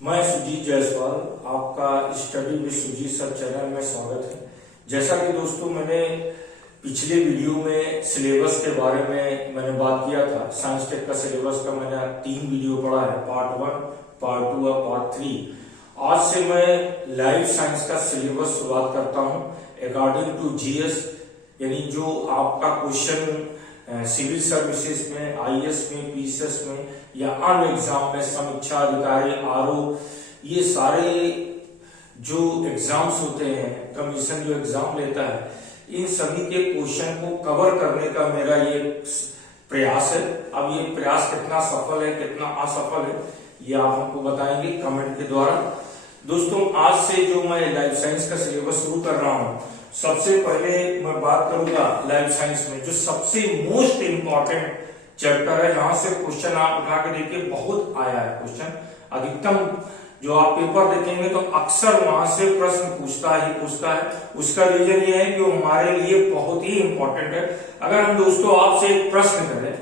मैं सुजीत जायसवाल, आपका study with Sujeet sir channel में स्वागत है। जैसा कि दोस्तों मैंने पिछले वीडियो में सिलेबस के बारे में मैंने बात किया था। साइंस टेक का सिलेबस का मैंने 3 वीडियो पढ़ा है, पार्ट 1, पार्ट 2 और पार्ट 3। आज से मैं लाइफ साइंस का सिलेबस शुरुआत करता हूं अकॉर्डिंग टू जीएस, यानी जो आपका क्वेश्चन सिविल सर्विसेज में, आईएएस में, पीसीएस में या अन्य एग्जाम में, समीक्षा अधिकारी, आरओ, ये सारे जो एग्जाम्स होते हैं, कमीशन जो एग्जाम लेता है, इन सभी के क्वेश्चन को कवर करने का मेरा ये प्रयास है। अब ये प्रयास कितना सफल है, कितना असफल है, ये आप हमको बताएंगे कमेंट के द्वारा। दोस्तों, आज से जो मैं लाइफ साइंस का सिलेबस शुरू कर रहा हूं, सबसे पहले मैं बात करूंगा लाइफ साइंस में जो सबसे मोस्ट इंपॉर्टेंट चैप्टर है, जहां से क्वेश्चन आप उठा के देखिए, बहुत आया है क्वेश्चन। अधिकतम जो आप पेपर देखेंगे तो अक्सर वहां से प्रश्न पूछता है। उसका रीजन ये है कि वो हमारे लिए बहुत ही इंपॉर्टेंट है। अगर हम दोस्तों आपसे एक प्रश्न करें,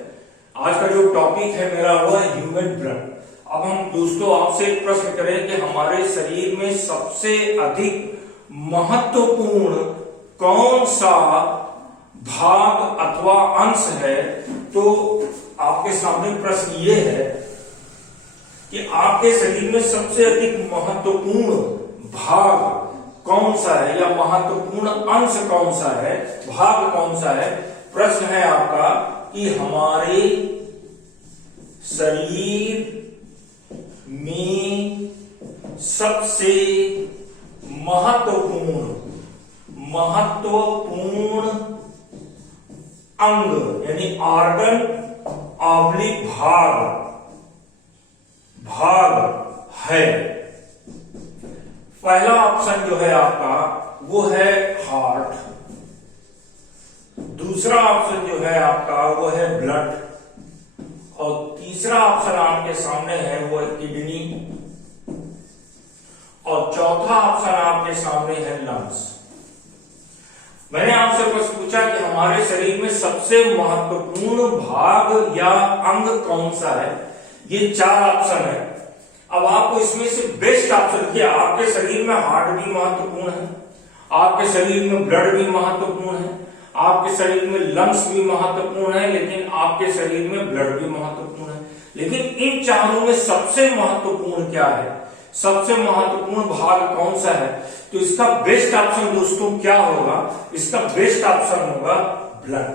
आज का जो टॉपिक है मेरा वो है ह्यूमन ब्लड। अब हम दोस्तों आपसे एक प्रश्न करें कि हमारे शरीर में सबसे अधिक महत्वपूर्ण कौन सा भाग अथवा अंश है, तो आपके सामने प्रश्न ये है कि आपके शरीर में सबसे अधिक महत्वपूर्ण भाग कौन सा है या महत्वपूर्ण अंश कौन सा है, भाग कौन सा है। प्रश्न है आपका कि हमारे शरीर में सबसे महत्वपूर्ण अंग यानी ऑर्गन ऑब्लिक भाग है। पहला ऑप्शन जो है आपका वो है हार्ट, दूसरा ऑप्शन जो है आपका वो है ब्लड, और तीसरा ऑप्शन आपके सामने है वो है किडनी, और चौथा ऑप्शन आपके सामने है लंग्स। मैंने आपसे प्रश्न पूछा कि हमारे शरीर में सबसे महत्वपूर्ण भाग या अंग कौन सा है। ये 4 ऑप्शन है। अब आपको इसमें से बेस्ट ऑप्शन किया। आपके शरीर में हार्ट भी महत्वपूर्ण है, आपके शरीर में ब्लड भी महत्वपूर्ण है, आपके शरीर में लंग्स भी महत्वपूर्ण है, लेकिन आपके शरीर में ब्लड भी महत्वपूर्ण है। लेकिन इन चारों में सबसे महत्वपूर्ण क्या है, सबसे महत्वपूर्ण भाग कौन सा है, तो इसका बेस्ट ऑप्शन दोस्तों क्या होगा, इसका बेस्ट ऑप्शन होगा ब्लड।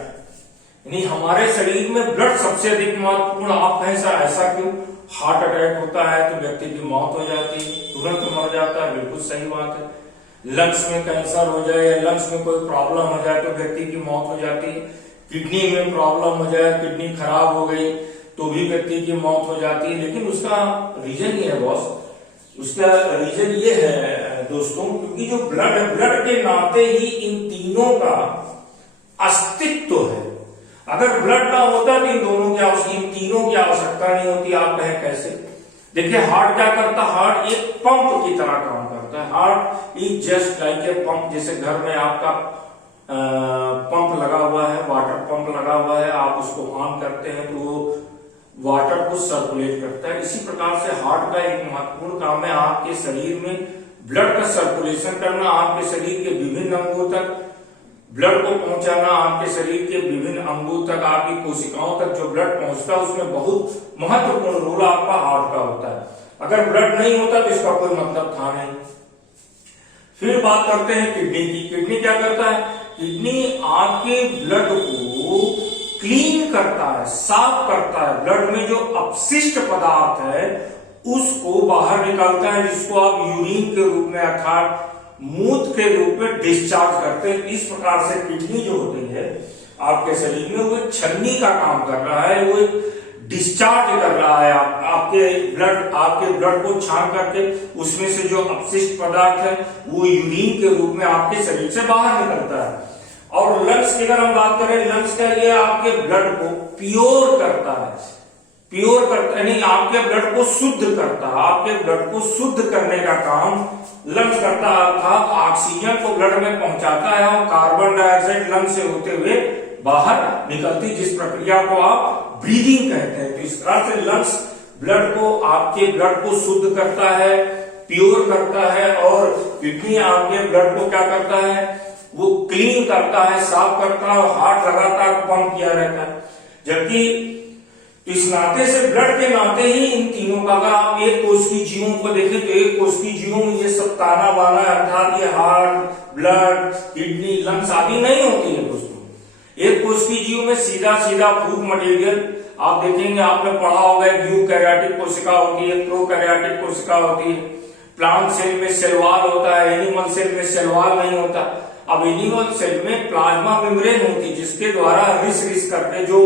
यानी हमारे शरीर में ब्लड सबसे अधिक महत्वपूर्ण। आप कहें सर ऐसा क्यों, हार्ट अटैक होता है तो व्यक्ति की मौत हो जाती है, तुरंत मर जाता है, बिल्कुल सही बात है। लंग्स में कैंसर हो जाए या लंग्स में कोई प्रॉब्लम हो जाए तो व्यक्ति की मौत हो जाती है। किडनी में प्रॉब्लम हो जाए, किडनी खराब हो गई तो भी व्यक्ति की मौत हो जाती है। लेकिन उसका रीजन ये है बॉस, उसका रीजन ये है दोस्तों, क्योंकि जो ब्लड के नाते ही इन तीनों का अस्तित्व है। अगर ब्लड ना होता तो इन तीनों की आवश्यकता नहीं होती। आप कहें कैसे? देखिए, हार्ट क्या करता है, हार्ट एक पंप की तरह काम करता है। Heart is just like a pump. जैसे घर में आपका पंप लगा हुआ है, वाटर पंप लगा हुआ है, आप उसको ऑन करते हैं तो वो वाटर को सर्कुलेट करता है। इसी प्रकार से हार्ट का एक महत्वपूर्ण काम है आपके शरीर में ब्लड का सर्कुलेशन करना, आपके शरीर के विभिन्न अंगों तक ब्लड को पहुंचाना, आपके शरीर के विभिन्न अंगों तक, आपकी कोशिकाओं तक जो ब्लड पहुंचता है उसमें बहुत महत्वपूर्ण रोल आपका हार्ट का होता है। अगर ब्लड नहीं होता तो इसका कोई मतलब था नहीं। फिर बात करते हैं किडनी की। किडनी क्या करता है? किडनी आपके ब्लड को क्लीन करता है, साफ करता है। ब्लड में जो अपशिष्ट पदार्थ है उसको बाहर निकालता है, जिसको आप यूरिन के रूप में अर्थात मूत्र के रूप में डिस्चार्ज करते हैं। इस प्रकार से किडनी जो होती है आपके शरीर में, वो छन्नी का काम कर रहा है, वो डिस्चार्ज कर रहा है आपके ब्लड को छान करके उसमें से जो अपशिष्ट पदार्थ है वो यूरिन के रूप में आपके शरीर से बाहर निकलता है। और लंग्स की अगर हम बात करें, लंग्स का ये आपके ब्लड को प्योर करता है, यानी आपके ब्लड को शुद्ध करता है। आपके ब्लड को शुद्ध करने का काम लंग्स करता है, अर्थात ऑक्सीजन को ब्लड में पहुंचाता है और कार्बन डाइऑक्साइड लंग्स से होते हुए बाहर निकलती, जिस प्रक्रिया को आप ब्रीदिंग कहते हैं। तो इस तरह से लंग्स ब्लड को, आपके ब्लड को शुद्ध करता है, प्योर करता है, और किडनी आपके ब्लड को क्या करता है, वो क्लीन करता है, साफ करता है, और हार्ट लगातार पंप किया रहता है। जबकि इस नाते से, ब्लड के नाते ही इन तीनों का, अगर आप एक कोष की जीवों को देखें तो एक कोष की जीवों में ये सब ताना बाना, अर्थात ये हार्ट, ब्लड, किडनी, लंग्स आदि नहीं होती है दोस्तों। एक कोष की जीव में सीधा सीधा फूड मटेरियल आप देखेंगे, आपने पढ़ा होगा, यूकैरियोटिक कोशिका होती है, प्रोकैरियोटिक कोशिका होती है। प्लांट सेल में सेल वॉल होता है, एनिमल सेल में सेल वॉल नहीं होता। अब एनिमल सेल में प्लाज्मा मेम्ब्रेन होती है, जिसके द्वारा रिस करके जो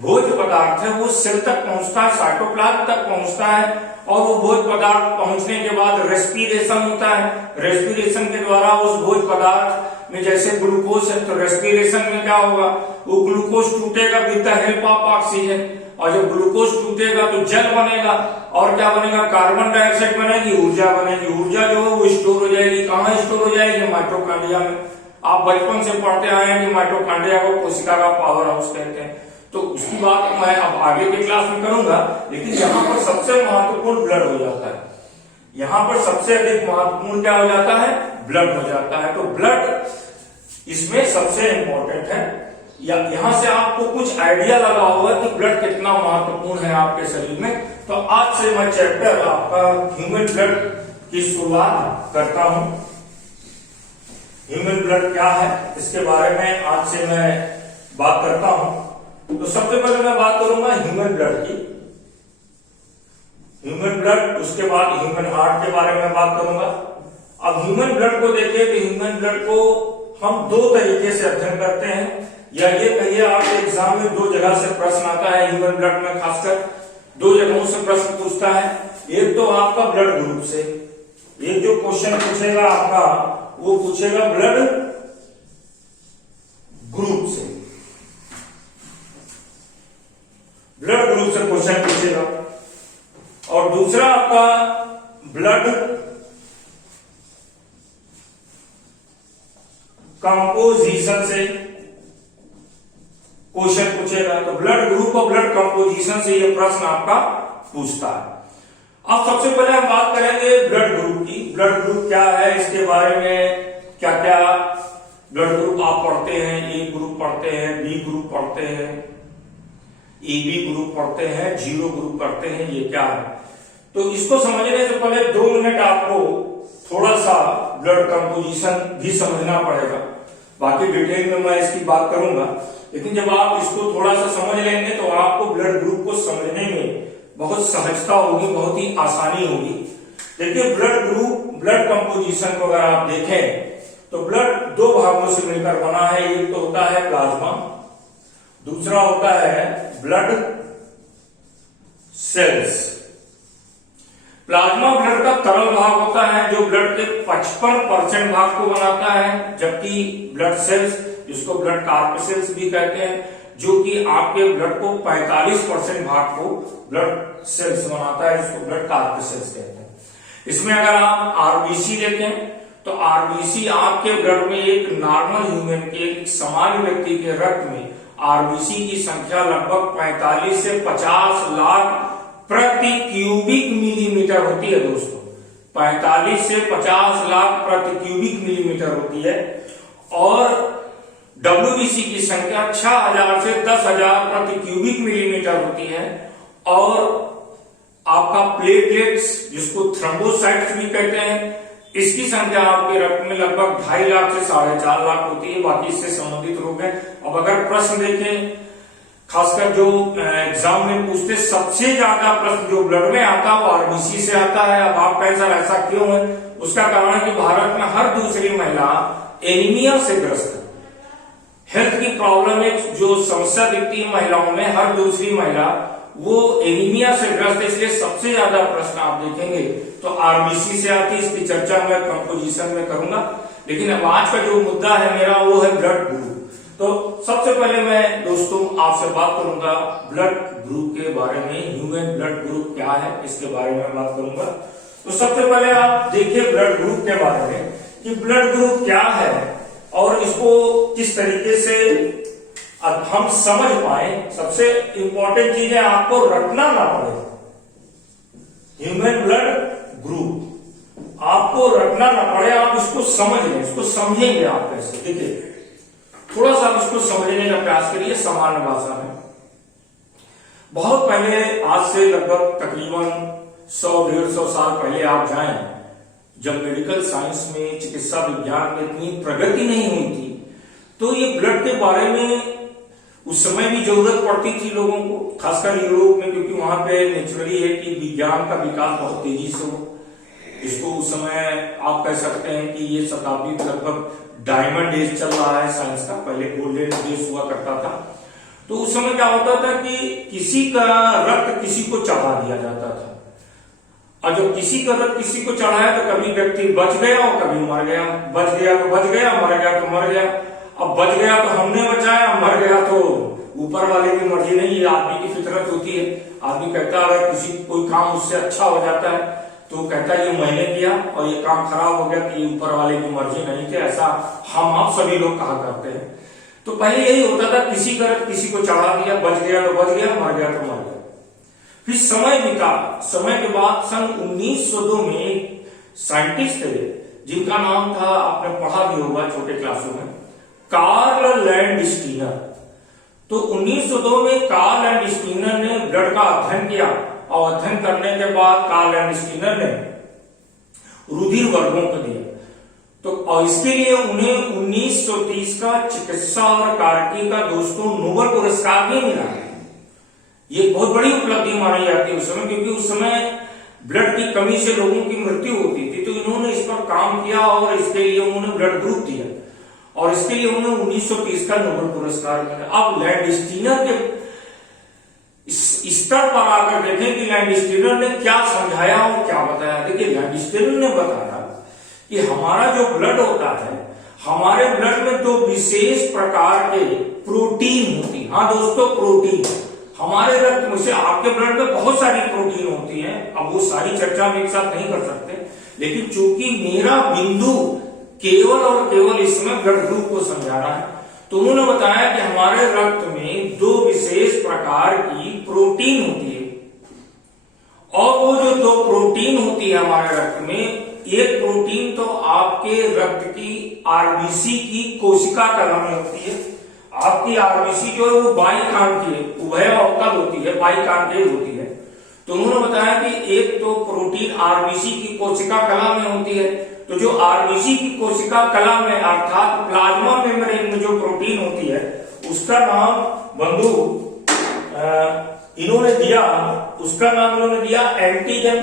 भोज्य पदार्थ है वो सेल तक पहुंचता है, साइटोप्लाज्म तक पहुंचता है, और वो भोज्य पदार्थ पहुंचने के बाद रेस्पिरेशन होता है। रेस्पिरेशन के द्वारा उस भोज्य पदार्थ में, जैसे ग्लूकोज है, तो रेस्पिरेशन में क्या होगा, वो ग्लूकोज टूटेगा with the help of oxygen, और जब ग्लूकोज टूटेगा तो जल बनेगा, और क्या बनेगा, कार्बन डाइऑक्साइड बनेगी, ऊर्जा बनेगी। ऊर्जा जो है वो स्टोर हो जाएगी, कहाँ स्टोर हो जाएगी, माइटोकॉन्ड्रिया में। आप बचपन से पढ़ते आए हैं कि माइटोकॉन्ड्रिया को कोशिका का पावर हाउस कहते हैं, तो उसकी बात मैं अब आगे के क्लास में करूंगा। लेकिन यहाँ पर सबसे महत्वपूर्ण ब्लड हो जाता है, यहाँ पर सबसे अधिक महत्वपूर्ण क्या हो जाता है, ब्लड हो जाता है। तो ब्लड इसमें सबसे इंपॉर्टेंट है। या यहाँ से आपको कुछ आइडिया लगा होगा कि ब्लड कितना महत्वपूर्ण है आपके शरीर में। तो आज से मैं चैप्टर आपका ह्यूमन ब्लड की शुरुआत करता हूं। ह्यूमन ब्लड क्या है, इसके बारे में आज से मैं बात करता हूं। तो सबसे पहले मैं बात करूंगा ह्यूमन ब्लड की, ह्यूमन ब्लड, उसके बाद ह्यूमन हार्ट के बारे में बात करूंगा। अब ह्यूमन ब्लड को देखिए, तो ह्यूमन ब्लड को हम दो तरीके से अध्ययन करते हैं, या ये कहिए आपके एग्जाम में दो जगह से प्रश्न आता है ह्यूमन ब्लड में, खासकर दो जगहों से प्रश्न पूछता है। एक तो आपका ब्लड ग्रुप से, एक जो क्वेश्चन पूछेगा आपका वो पूछेगा ब्लड ग्रुप से, ब्लड ग्रुप से क्वेश्चन पूछेगा। और दूसरा आपका ब्लड कंपोजिशन से क्वेश्चन पूछेगा। तो ब्लड ग्रुप और ब्लड कंपोजिशन से ये प्रश्न आपका पूछता है। अब सबसे पहले हम बात करेंगे ब्लड ग्रुप की। ब्लड ग्रुप क्या है, इसके बारे में क्या क्या ब्लड ग्रुप आप पढ़ते हैं, ए ग्रुप पढ़ते हैं, बी ग्रुप पढ़ते हैं, AB ग्रुप पढ़ते हैं, जीरो ग्रुप पढ़ते हैं, ये क्या है। तो इसको समझने से पहले 2 मिनट आपको थोड़ा सा ब्लड कंपोजिशन भी समझना पड़ेगा। बाकी डिटेल में मैं इसकी बात करूंगा, लेकिन जब आप इसको थोड़ा सा समझ लेंगे तो आपको ब्लड ग्रुप को समझने में बहुत सहजता होगी, बहुत ही आसानी होगी। देखिए ब्लड ग्रुप, ब्लड कंपोजिशन को अगर आप देखें तो ब्लड 2 भागों से मिलकर बना है। एक तो होता है प्लाज्मा, दूसरा होता है ब्लड सेल्स। प्लाज्मा ब्लड का तरल भाग होता है जो ब्लड के 55% भाग को बनाता है, जबकि ब्लड सेल्स, जिसको ब्लड कार्पेसेल्स भी कहते हैं, जो कि आपके ब्लड को 45% भाग को ब्लड सेल्स बनाता है, जिसको ब्लड कार्पेसेल्स कहते हैं। इसमें अगर आप आरबीसी देखें तो आरबीसी आपके ब्लड में, एक नॉर्मल ह्यूमन के, एक सामान्य व्यक्ति के रक्त में आरबीसी की संख्या लगभग 45 से 50 लाख प्रति क्यूबिक मिलीमीटर होती है दोस्तों। 45 से 50 लाख प्रति क्यूबिक मिलीमीटर होती है। और डब्ल्यूबीसी की संख्या 6000 से 10,000 प्रति क्यूबिक मिलीमीटर होती है। और आपका प्लेटलेट्स, जिसको थ्रोम्बोसाइट्स भी कहते हैं, इसकी संख्या आपके रक्त में लगभग 2.5 लाख से 4.5 लाख होती है। बाकी इससे संबंधित रोग है। अब अगर प्रश्न देखें, खासकर जो एग्जाम में पूछते, सबसे ज्यादा प्रश्न जो ब्लड में आता है वो आरबीसी से आता है। अब आप कहें सर ऐसा क्यों है, उसका कारण है कि भारत में हर दूसरी महिला एनीमिया से ग्रस्त है। हेल्थ की प्रॉब्लम एक जो समस्या दिखती है महिलाओं में, हर दूसरी महिला वो एनीमिया से ग्रस्त है। इसलिए सबसे ज्यादा प्रश्न आप देखेंगे तो आरबीसी से आती है। इसकी चर्चा मैं कंपोजिशन में करूंगा, लेकिन अब आज का जो मुद्दा है मेरा वो है ब्लड ग्रुप। तो सबसे पहले मैं दोस्तों आपसे बात करूंगा ब्लड ग्रुप के बारे में। ह्यूमन ब्लड ग्रुप क्या है, इसके बारे में बात करूंगा। तो सबसे पहले आप देखिए ब्लड ग्रुप के बारे में कि ब्लड ग्रुप क्या है और इसको किस तरीके से अब हम समझ पाए। सबसे इंपॉर्टेंट चीज है आपको रटना ना पड़े। ह्यूमन ब्लड ग्रुप आपको रखना ना पड़े, आप इसको समझ लें, इसको समझेंगे आप कैसे। देखिए थोड़ा सा आप इसको समझने का प्रयास करिए सामान्य भाषा में। बहुत पहले, आज से लगभग तकरीबन 100-150 साल पहले आप जाएं, जब मेडिकल साइंस में, चिकित्सा विज्ञान में इतनी प्रगति नहीं हुई थी, तो ये ब्लड के बारे में उस समय भी जरूरत पड़ती थी लोगों को, खासकर यूरोप में, क्योंकि वहां पे नेचुरली है कि विज्ञान का विकास बहुत तेजी से हो। इसको उस समय आप कह सकते हैं कि ये शताब्दी लगभग डायमंड एज चल रहा है साइंस का, पहले गोल्डन एज हुआ करता था। तो उस समय क्या होता था कि किसी का रक्त किसी को चढ़ा दिया जाता था, और जब किसी का रक्त किसी को चढ़ाया तो कभी व्यक्ति बच गया और कभी मर गया, बच गया तो बच गया, मर गया तो मर गया। अब बच गया तो हमने बचाया, मर गया तो ऊपर वाले की मर्जी नहीं, ये आदमी की फितरत होती है। आदमी कहता है अगर किसी कोई काम उससे अच्छा हो जाता है तो कहता है ये मैंने किया और ये काम खराब हो गया कि ये ऊपर वाले की मर्जी नहीं थी, ऐसा हम आप सभी लोग कहा करते हैं। तो पहले यही होता था, किसी का रक्त किसी को चढ़ा दिया, बच गया तो बच गया, मर गया तो मर गया। फिर समय बीता, समय के बाद सन 1902 में साइंटिस्ट थे जिनका नाम था, आपने पढ़ा भी होगा छोटे क्लासों में, कार्ल लैंडस्टीनर। तो 1902 में कार्ल लैंडस्टीनर ने ब्लड का अध्ययन किया, और अध्ययन करने के बाद कार्ल लैंडस्टीनर ने रुधिर वर्गों को दिया। तो और इसके लिए उन्हें 1930 का चिकित्सा और कार्की का दोस्तों नोबेल पुरस्कार भी मिला। ये बहुत बड़ी उपलब्धि मानी जाती है उस समय, क्योंकि उस समय ब्लड की कमी से लोगों की मृत्यु होती थी। तो इन्होंने इस पर काम किया और इसके लिए उन्होंने ब्लड ग्रुप दिया, और इसके लिए उन्हें 1930 का नोबेल पुरस्कार मिला। अब लैंडस्टीनर के स्तर पर आकर देखें कि लैंडस्टीनर ने क्या समझाया और क्या बताया। देखिए लैंडस्टीनर ने बताया कि हमारा जो ब्लड होता है, हमारे ब्लड में दो विशेष प्रकार के प्रोटीन होती है। हाँ दोस्तों, प्रोटीन हमारे रक्त में से, आपके ब्लड में बहुत सारी प्रोटीन होती है। अब वो सारी चर्चा हम एक साथ नहीं कर सकते, लेकिन चूंकि मेरा बिंदु केवल और केवल इसमें ब्लड ग्रुप को समझाना है, तो उन्होंने बताया कि हमारे रक्त में दो विशेष प्रकार की प्रोटीन होती है, और वो जो दो प्रोटीन होती है हमारे रक्त में, एक प्रोटीन तो आपके रक्त की आरबीसी की कोशिका कला में होती है। आपकी आरबीसी जो है वो बाई कान की है, उभय अवतल होती है, बाई कान की होती है। तो उन्होंने बताया कि एक तो प्रोटीन आरबीसी की कोशिका कला में होती है, तो जो आरबीसी की कोशिका कला में अर्थात प्लाज्मा मेम्ब्रेन में जो प्रोटीन होती है, उसका नाम बंधु इन्होंने दिया, उसका नाम इन्होंने दिया एंटीजन।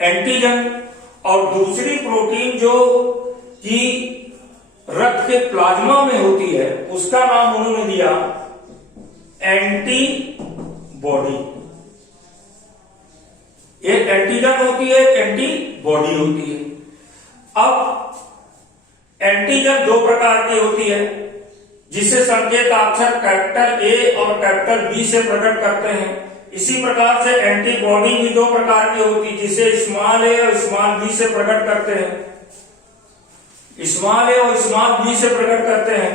एंटीजन। और दूसरी प्रोटीन जो कि रक्त के प्लाज्मा में होती है, उसका नाम उन्होंने दिया एंटीबॉडी। एक एंटीजन होती है, एक एंटीबॉडी होती है। अब एंटीजन दो प्रकार की होती है, जिसे संकेताक्षर कैपिटल ए और कैपिटल बी से प्रकट करते हैं। इसी प्रकार से एंटीबॉडी भी दो प्रकार की होती है, जिसे स्मॉल ए और स्मॉल बी से प्रकट करते हैं। स्मॉल ए और स्मॉल बी से प्रकट करते हैं।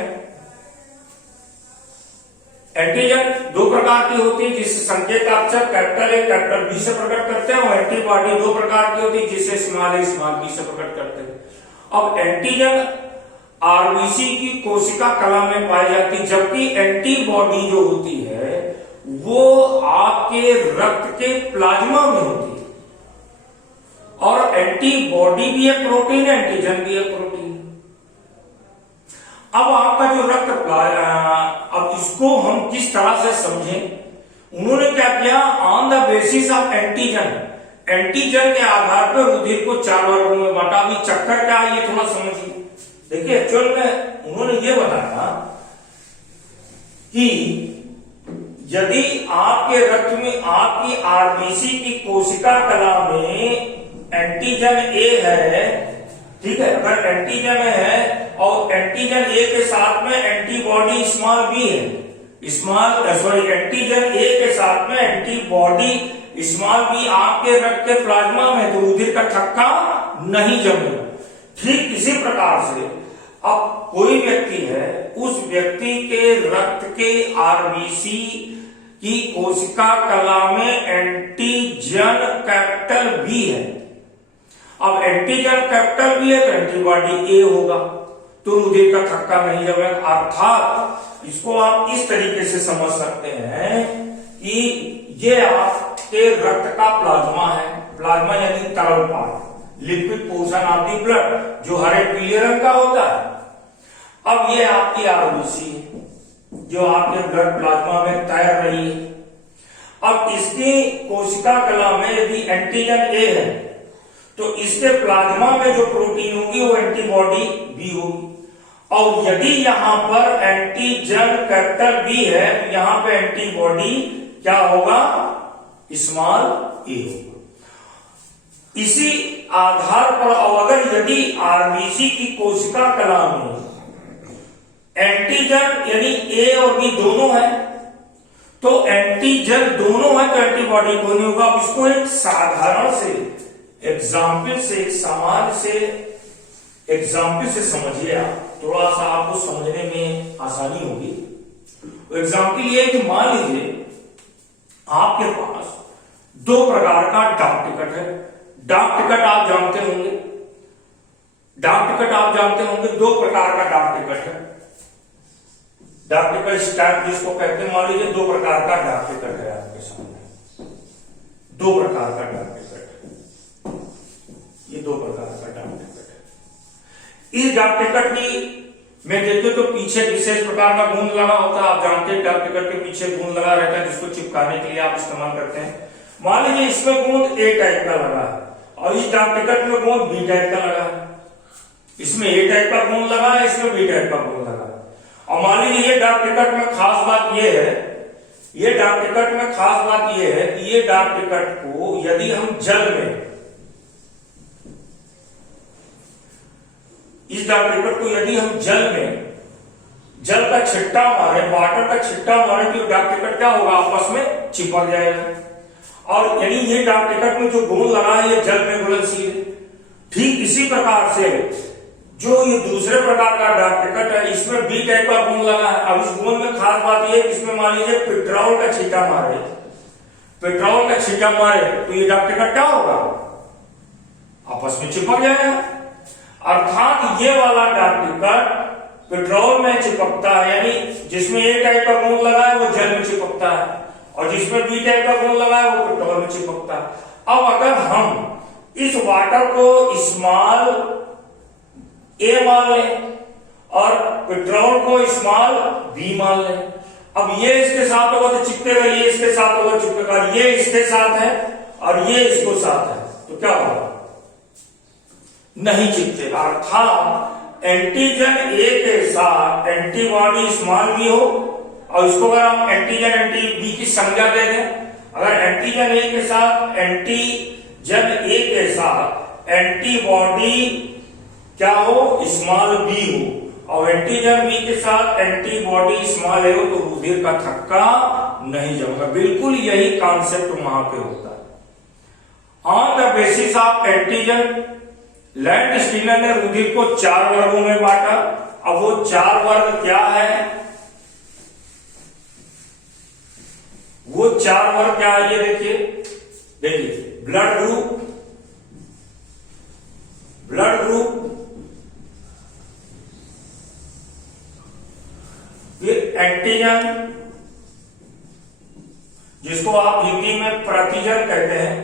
एंटीजन दो प्रकार की होती है, जिससे संकेताक्षर कैपिटल ए कैपिटल बी से प्रकट करते हैं, और एंटीबॉडी दो प्रकार की होती है, जिसे स्मॉल ए स्मॉल बी से प्रकट करते हैं। अब एंटीजन आरबीसी की कोशिका कला में पाई जाती है, जबकि एंटीबॉडी जो होती है वो आपके रक्त के प्लाज्मा में होती है। और एंटीबॉडी भी एक प्रोटीन है, एंटीजन भी एक प्रोटीन। अब आपका जो रक्त, अब इसको हम किस तरह से समझें? उन्होंने क्या किया, on the basis of antigen, antigen के आधार पर रुधिर को चार वर्गों में बांटा। अभी चक्कर क्या है ये थोड़ा समझिए। देखिए एक्चुअल में उन्होंने ये बताया कि यदि आपके रक्त में आपकी आरबीसी की कोशिका कला में एंटीजन ए है, ठीक है, अगर एंटीजन है और एंटीजन ए के साथ में एंटीबॉडी स्मॉल बी है, एंटीजन ए के साथ में एंटीबॉडी स्मॉल बी आपके रक्त के प्लाज्मा में, तो रुधिर का थक्का नहीं जमेगा। ठीक इसी प्रकार से अब कोई व्यक्ति है, उस व्यक्ति के रक्त के आरबीसी कि कोशिका कला में एंटीजन कैपिटल बी है। अब एंटीजन कैपिटल बी है तो एंटीबॉडी ए होगा, तो रुधिर का थक्का नहीं जमेगा। अर्थात इसको आप इस तरीके से समझ सकते हैं कि ये आपके रक्त का प्लाज्मा है, प्लाज्मा यानी तरल part, liquid portion of the blood, जो हरे पीले रंग का होता है। अब ये आपकी आरबीसी है जो आपके ब्लड प्लाज्मा में तैर रही है। अब इसकी कोशिका कला में यदि एंटीजन ए है तो इसके प्लाज्मा में जो प्रोटीन होगी वो एंटीबॉडी बी होगी, और यदि यहां पर एंटीजन कैपिटल बी है तो यहां पे एंटीबॉडी क्या होगा, स्मॉल ए होगा। इसी आधार पर अगर यदि आरबीसी की कोशिका कला में एंटीजन यानी ए और बी दोनों है तो एंटीजन दोनों है तो एंटीबॉडी को नहीं होगा। अब इसको एक साधारण से एग्जाम्पल से, एक सामान्य से एग्जाम्पल से समझिए आप, थोड़ा सा आपको समझने में आसानी होगी। एग्जाम्पल ये है कि मान लीजिए आपके पास दो प्रकार का डाक टिकट है। डाक टिकट आप जानते होंगे, डाक टिकट आप जानते होंगे, दो प्रकार का डाक टिकट है। डाक टिकट स्टैम्प जिसको कहते हैं, मान लीजिए दो प्रकार का डाक टिकट है आपके सामने, दो प्रकार का डाक टिकट है, ये दो प्रकार का डाक टिकट है। इस डाक टिकट की में देखिए तो पीछे विशेष प्रकार का गोंद लगा होता है। आप जानते हैं डाक टिकट के पीछे गोंद लगा रहता है जिसको चिपकाने के लिए आप इस्तेमाल करते हैं। मान लीजिए इसमें गोंद ए टाइप का लगा है और इस डाक टिकट में गोंद बी टाइप का लगा है। इसमें ए टाइप का गोंद लगा है, इसमें बी टाइप का गोंद लगा है। और मान लीजिए ये डाक टिकट में खास बात ये है, ये डाक टिकट में खास बात ये है कि ये डाक टिकट को यदि हम जल में, इस डाक टिकट को यदि हम जल में जल का छिट्टा मारे, वाटर का छिट्टा मारे तो डाक टिकट क्या होगा, आपस में चिपक जाएगा। और यानी ये डाक टिकट में जो गोंद लगा है ये जल में घुलनशील है। ठीक इसी प्रकार से जो ये दूसरे प्रकार का डाक टिकट है इसमें बी टाइप का गोंद लगा है। अब इस गोंद में खास बात यह है कि इसमें मान लीजिए पेट्रोल का छींटा मारे, पेट्रोल का छींटा मारे तो ये डाक टिकट क्या होगा, आपस में चिपक जाएगा। अर्थात ये वाला डाक टिकट पेट्रोल में चिपकता है, यानी जिसमें ए टाइप का गोंद लगा है वो जल में चिपकता है और जिसमें बी टाइप का गोंद लगा है वो पेट्रोल में चिपकता है। अब अगर हम इस वाटर को स्मॉल ए मान लें और पेट्रोल को स्मॉल बी मान लें, अब ये इसके साथ होगा तो चिपकेगा, ये इसके साथ होगा चिपकेगा, ये इसके साथ है और ये इसको साथ है तो क्या होगा, नहीं चिपकेगा। अर्थात एंटीजन ए के साथ एंटीबॉडी स्मॉल बी हो और इसको अगर हम एंटीजन एंटी बी की संज्ञा दे दें, अगर एंटीजन ए के साथ एंटीजन ए के साथ एंटीबॉडी क्या हो, स्मॉल बी हो और एंटीजन बी के साथ एंटीबॉडी स्मॉल ए हो तो रुधिर का थक्का नहीं जमेगा। बिल्कुल यही कॉन्सेप्ट वहां पे होता है। On the basis of antigen Landsteiner ने रुधिर को 4 वर्गों में बांटा। अब वो 4 वर्ग क्या है, वो 4 वर्ग क्या है ये देखिए, देखिए ब्लड ग्रुप, ब्लड ग्रुप, फिर एंटीजन जिसको आप हिंदी में प्रतिजन कहते हैं,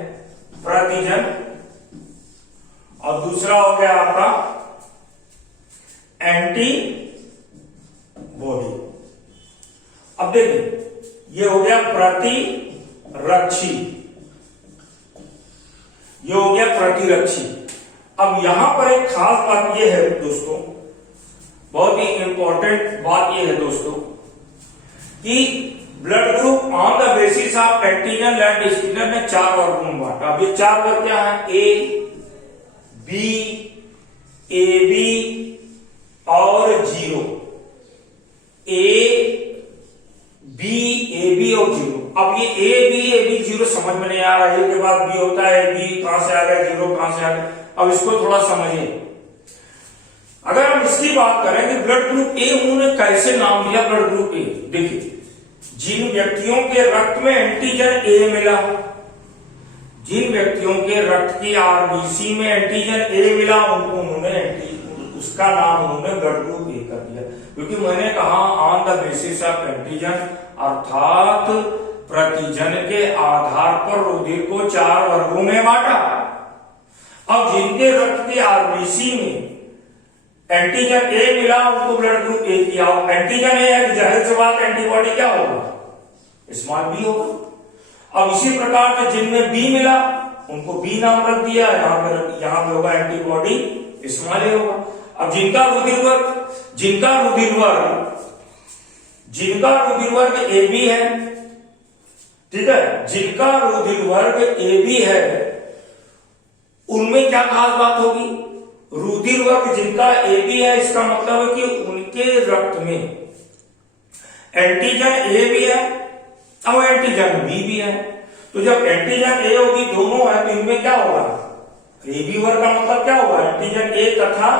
प्रतिजन, और दूसरा हो गया आपका एंटी बॉडी। अब देखिए ये हो गया प्रतिरक्षी, ये हो गया प्रतिरक्षी। अब यहां पर एक खास बात ये है दोस्तों, बहुत ही इंपॉर्टेंट बात ये है दोस्तों कि blood group on the basis of antigen Landsteiner ने 4 वर्गों में बांटा। अब ये 4 वर्ग क्या है, ए बी, ए बी और 0, ए बी और 0। अब ये ए बी 0 समझ में नहीं आ रहा है, के बाद बी होता है, बी कहां से आ गया, 0 कहां से आ गया। अब इसको थोड़ा समझिए। अगर हम इसकी बात करें कि ब्लड ग्रुप ए उन्होंने कैसे नाम दिया ब्लड ग्रुप ए, देखिए जिन व्यक्तियों के रक्त में एंटीजन ए मिला, जिन व्यक्तियों के रक्त की आरबीसी में एंटीजन ए मिला, उनको उन्होंने उसका नाम उन्होंने ब्लड ग्रुप ए कर दिया। क्योंकि मैंने कहा on the basis of antigen, अर्थात प्रतिजन के आधार पर रुधिर को 4 वर्गों में बांटा। अब जिनके रक्त के आरबीसी में एंटीजन ए मिला, उनको ब्लड ग्रुप ए किया। एंटीजन ए है, जाहिर सी बात एंटीबॉडी क्या होगा, स्मॉल बी होगा। अब इसी प्रकार से जिनमें बी मिला, उनको बी नाम रख दिया, यहां पे होगा एंटीबॉडी स्मॉल ए होगा। अब जिनका रुधिर वर्ग ए बी है, ठीक है, जिनका रुधिर वर्ग ए बी है, उनमें क्या खास बात होगी, रुधिर वर्ग जिनका ए बी है, इसका मतलब है कि उनके रक्त में एंटीजन ए भी है और एंटीजन बी भी है। तो जब एंटीजन ए होगी, दोनों है, तो इनमें क्या होगा, ए बी वर्ग का मतलब क्या होगा, एंटीजन ए तथा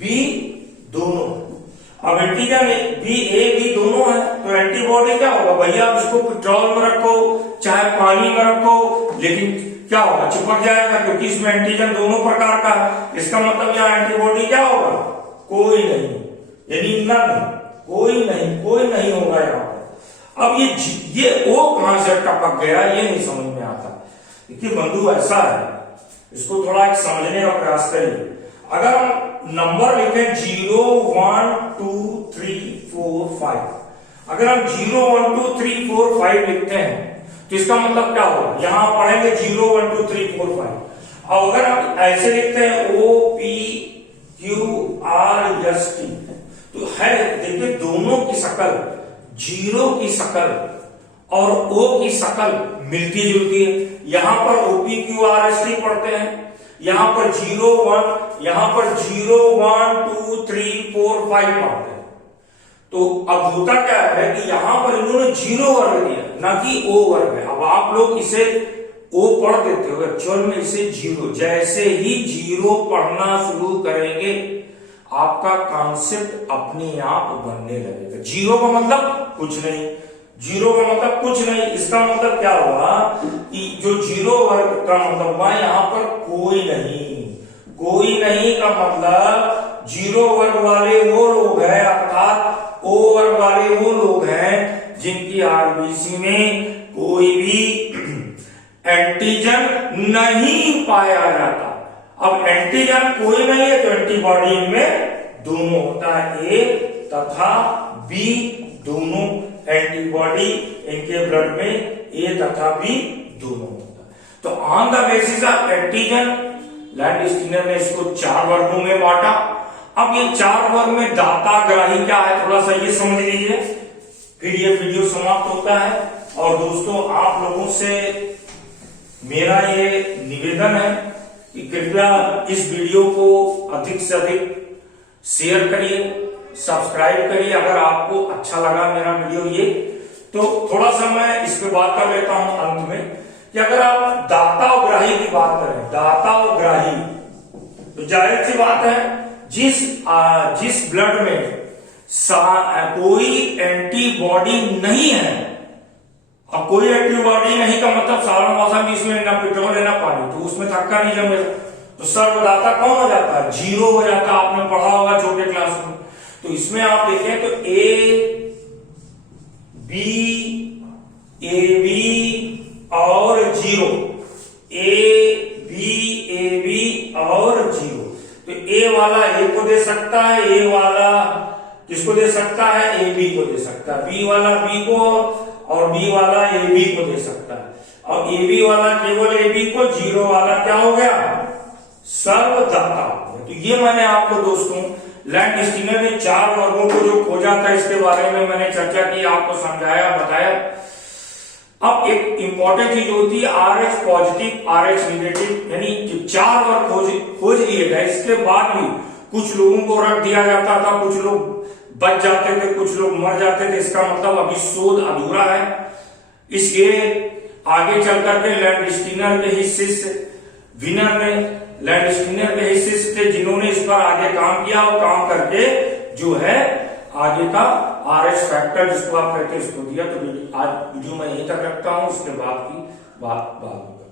बी दोनों। अब एंटीजन बी ए बी दोनों है, तो एंटीबॉडी क्या होगा, भैया उसको पेट्रोल में रखो चाहे पानी में रखो, लेकिन क्या होगा, चिपक जाएगा, क्योंकि इसमें एंटीजन दोनों प्रकार का है। इसका मतलब यहाँ एंटीबॉडी क्या होगा, कोई नहीं, यानी नन, कोई नहीं होगा यहाँ पर। अब ये ओ कहां से टपक गया, ये नहीं समझ में आता। देखिए बंधु, ऐसा है, इसको थोड़ा एक समझने का प्रयास करिए। अगर हम नंबर लिखें 0 1 2 3 4 5, अगर हम 0 1 2 3 4 5 लिखते हैं, तो इसका मतलब क्या होगा, यहां पढ़ेंगे 0 1 2 3 4 5। और अगर हम ऐसे लिखते हैं O P Q R S T, तो है, देखिए दोनों की शकल, 0 की शकल और O की शकल मिलती जुलती है। यहां पर OPQRST पढ़ते हैं, यहां पर 0 1, यहां पर 0 1 2 3 4 5 पढ़ते हैं। तो अब होता क्या है कि यहां पर इन्होंने 0 वर्ग दिया, ना कि O वर्ग है। अब आप लोग इसे O पढ़ देते हो, एक्चुअल में इसे 0। जैसे ही 0 पढ़ना शुरू करेंगे, आपका कॉन्सेप्ट अपने आप बनने लगेगा। 0 का मतलब कुछ नहीं, 0 का मतलब कुछ नहीं, इसका मतलब क्या हुआ कि जो 0 वर्ग का मतलब हुआ, यहां पर कोई नहीं का मतलब 0 वर्ग वाले वो लोग हैं, अर्थात O वर्ग वाले वो लोग हैं जिनकी आरबीसी में कोई भी एंटीजन नहीं पाया जाता। अब एंटीजन कोई नहीं है, तो एंटीबॉडी में दोनों होता है, ए तथा बी दोनों एंटीबॉडी इनके ब्लड में ए तथा बी दोनों होता है। तो on the basis of antigen, Landsteiner ने इसको 4 वर्गों में बांटा। अब ये 4 वर्ग में दाता ग्राही क्या है, थोड़ा सा ये समझ लीजिए, फिर ये वीडियो समाप्त होता है। और दोस्तों, आप लोगों से मेरा ये निवेदन है कि कृपया इस वीडियो को अधिक से अधिक शेयर करिए, सब्सक्राइब करिए। अगर आपको अच्छा लगा मेरा वीडियो ये, तो थोड़ा सा मैं इस पे बात कर लेता हूं अंत में, कि अगर आप दाता और ग्राही की बात करें, दाता और ग्राही, तो जाहिर सी बात है, जिस ब्लड में कोई एंटीबॉडी नहीं है, अब कोई एंटीबॉडी नहीं का मतलब सारा मौसम इसमें ना पेट्रोल है ना पानी, तो उसमें धक्का नहीं जमेगा, तो सर्वदाता कौन हो जाता है, 0 हो जाता है। आपने पढ़ा होगा छोटे क्लास में। तो इसमें आप देखें तो A B AB और 0, A B और 0, तो A वाला A को दे सकता है, A वाला किसको दे सकता है, AB को दे सकता है, B वाला B को और B वाला AB को दे सकता है। और AB वाला केवल AB को, 0 वाला क्या हो गया, सर्वदाता। तो ये मैंने आपको दोस्तों लैंडस्टीनर ने 4 वर्गों को जो खोजा था, इसके बारे में मैंने चर्चा की, आपको समझाया, बताया। अब एक इंपॉर्टेंट चीज होती है RH पॉजिटिव, RH निगेटिव, यानी जो 4 वर्ग खोज लिए गए, इसके बाद भी कुछ लोगों को रख दिया जाता था, कुछ लोग बच जाते थे, कुछ लोग मर जाते थे। इसका मतलब अभी शोध अधूरा है। इसलिए आगे चल करके लैंडस्टीनर के ही शिष्य विनर ने, लैंडस्टीनर के ही शिष्य थे जिन्होंने इस पर आगे काम किया, और काम करके जो है आगे का RS फैक्टर जिसको आप कहते हैं इसको दिया। तो आज वीडियो मैं यहीं तक रखता हूं, इसके बाद की बात बाद में।